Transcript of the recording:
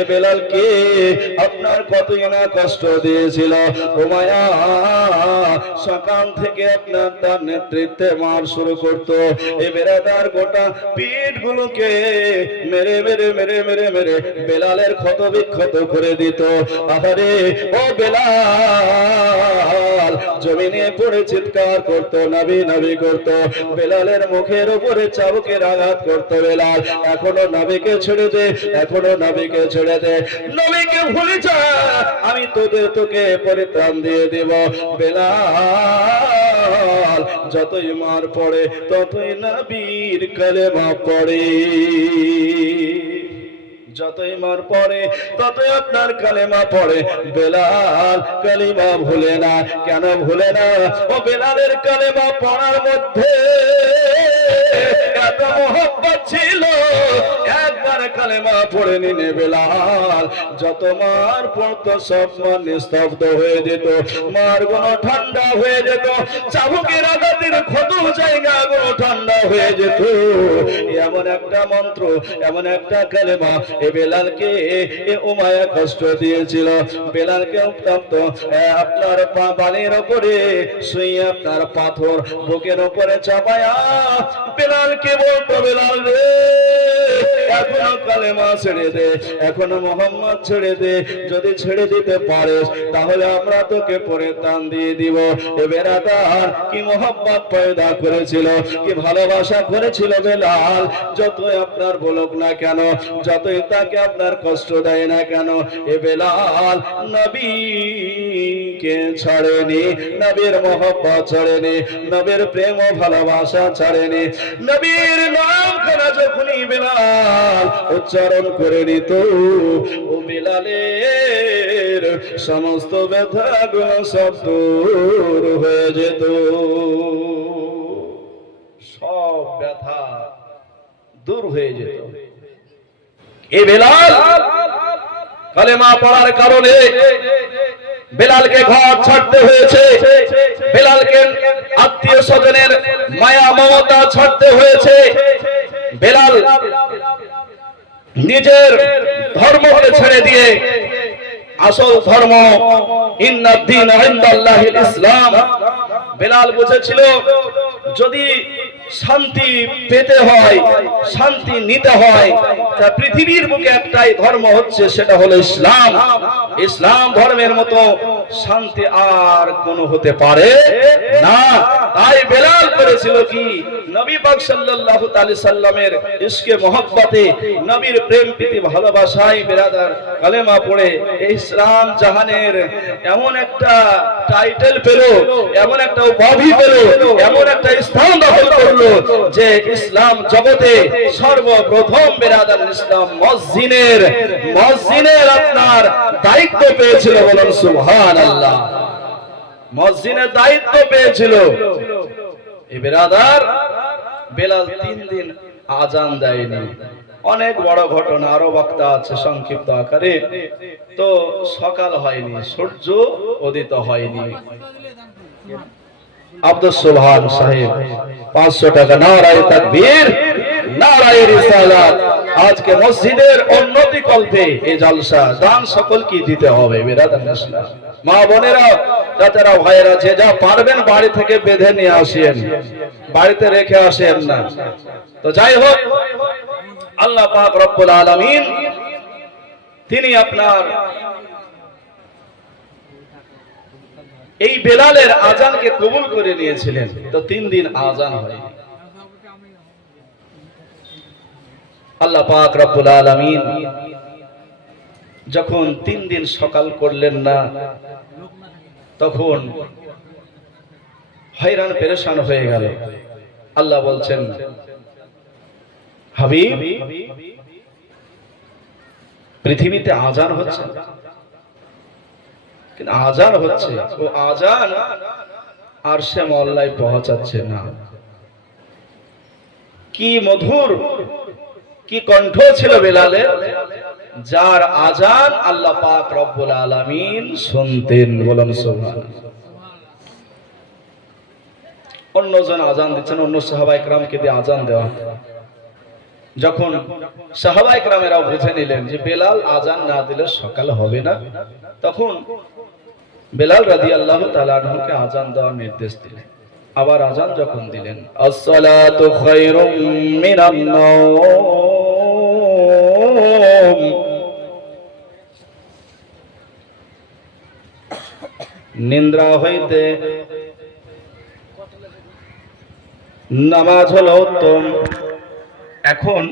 এ বেলালকে আপনার কতই না কষ্ট দিয়েছিল। সকাল থেকে আপনার তার নেতৃত্বে মার শুরু করতো। এ বেড়াদার গোটা পিঠ গুলোকে মেরে মেরে মেরে মেরে মেরে বেলালের ক্ষত বিক্ষত করে দিত। আহারে, ও বেলাল! জমিনে পড়ে চিৎকার করতো নবী নবী করতো। বেলালের মুখের উপরে চাবুকের আঘাত করতো বেলাল। এখনও নবীকে ছেড়ে দে, এখনও নবীকে ছেড়ে দে। নবীকে ভুলে যা, আমি তোদের তোকে পরিত্রাণ দিয়ে দেব। বেলাল যতই মার পড়ে, ততই নবীর কালেমা পড়ে। যতই মার পড়ে, ততই আপনার কালেমা পড়ে। বেলাল কালিমা ভুলে না। কেন ভুলে না? ও বেলালের কালেমা পড়ার মধ্যে এত মোহব্বত ছিল। একবার কালেমা পড়ে নিনে বেলাল যত মার সব নিস্তব্ধ হয়ে যেত। মার গুণ ঠান্ডা হয়ে যেত। চাবুকের ক্ষত জায়গা গুলো ঠান্ডা হয়ে যেত। এমন একটা মন্ত্র, এমন একটা কালেমা এ বেলালকে এ উমায়া কষ্ট দিয়েছিল। বেলালকে আপনার বালির ওপরে শুয়ে আপনার পাথর বুকের ওপরে চাপায়া বেলালকে বলতো বেলাল রে। এখনও কালেমা ছেড়ে দে, এখনও মোহাম্মদ ছেড়ে দে, যদি ছেড়ে দিতে পারিস, তাহলে আমরা তোকে পরে দিয়ে দিব। কি পয়দা করেছিল, কি ভালোবাসা করেছিল বেলাল? যতই আপনার বলুক না কেন, যতই তাকে আপনার কষ্ট দেয় না কেন, এ বেলাল ছাড়েনি, নবীর ছাড়েনি, নবীর প্রেম ও ভালোবাসা ছাড়েনি। নবীর নাম খানা যখনই বেলাল উচ্চারণ করে নিত ও বেলালের সমস্ত ব্যথা গুলো সব দূর হয়ে যেত। সব ব্যথা দূর হয়ে যেত। এই বেলাল, কালেমা পড়ার কারণে বেলালকে ঘর ছাড়তে হয়েছে। বেলালকে আত্মীয় স্বজনের মায়া মমতা ছাড়তে হয়েছে। বেলাল নিজের ধর্মকে ছেড়ে দিয়ে আসল ধর্ম ইনদাল্লাহিল ইসলাম। বেলাল বুঝেছিল যদি শান্তি পেতে হয়, শান্তি নিতে হয়। তা পৃথিবীর বুকে একটাই ধর্ম হচ্ছে, সেটা হলো ইসলাম। ইসলাম ধর্মের মতো শান্তি আর কোন হতে পারে না। তাই বেলাল করেছিল কি, নবী পাক সাল্লাল্লাহু তাআলা সাল্লামের ইশকে মহব্বতে নবীর প্রেম প্রীতি ভালোবাসায় বেরাদার কালেমা পড়ে, এই ইসলাম জাহানের এমন একটা টাইটেল পেল, এমন একটা উপাধি পেল, এমন একটা স্থান দখল করল যে ইসলাম জগতে সর্বপ্রথম বেরাদার ইসলাম মসজিদের মসজিদের আপনার দায়িত্ব পেয়েছিল বলেন সুবহানাল্লাহ। মসজিদের দায়িত্ব পেয়েছিল। এই বেরাদার বেলাল তিন দিন আজান দেয়নি। অনেক বড় ঘটনা, আরও বক্তা আছে সংক্ষিপ্ত আকারে। তো সকাল হয়নি, সূর্য উদিত হয়নি। আব্দুল সুবহান সাহেব, পাঁচশো টাকা তাকবীর রিসালাত। আজকে মসজিদের উন্নতি কল্পে এই জলসা, দান দিতে হবে মা বোনেরা যা পারবেন বাড়ি থেকে বেঁধে নিয়ে আসেন, বাড়িতে রেখে আসেন না। তো যাই হোক, আল্লাহ পাক রব্বুল আলামিন, তিনি আপনার এই বেলালের আজানকে কবুল করে নিয়েছিলেন। তো তিন দিন আজান হয়। আল্লাহ পাক রব্বুল আলামিন যখন তিন দিন সকাল করলেন না, তখন হয়রান, পেরেশান হয়ে গেল। আল্লাহ বলছেন, হাবিব, পৃথিবীতে আজান হচ্ছে। কিন্তু আজান হচ্ছে। ও আজান, আর সে মল্লায় পৌঁছাচ্ছে না। কি মধুর, কি কণ্ঠ ছিল বেলালের, যার আজান আল্লাহ পাক রব্বুল আলামিন শুনতেন বলেন সুবহানাল্লাহ। অন্যজন আজান দিচ্ছেন, অন্য সাহাবাই ক্রামকে দিয়ে আজান দেওয়া। যখন সাহাবাই গ্রামেরাও বুঝে নিলেন যে বেলাল আজান না দিলে সকাল হবে না, তখন বেলাল রাদি আল্লাহ তালানহকে আজান দেওয়ার নির্দেশ দিলেন। আবার আজান যখন দিলেন, আসসালাতু খায়রুম মিনান নাওম। নিদ্রা হইতে নামাজ হলো উত্তম। এখন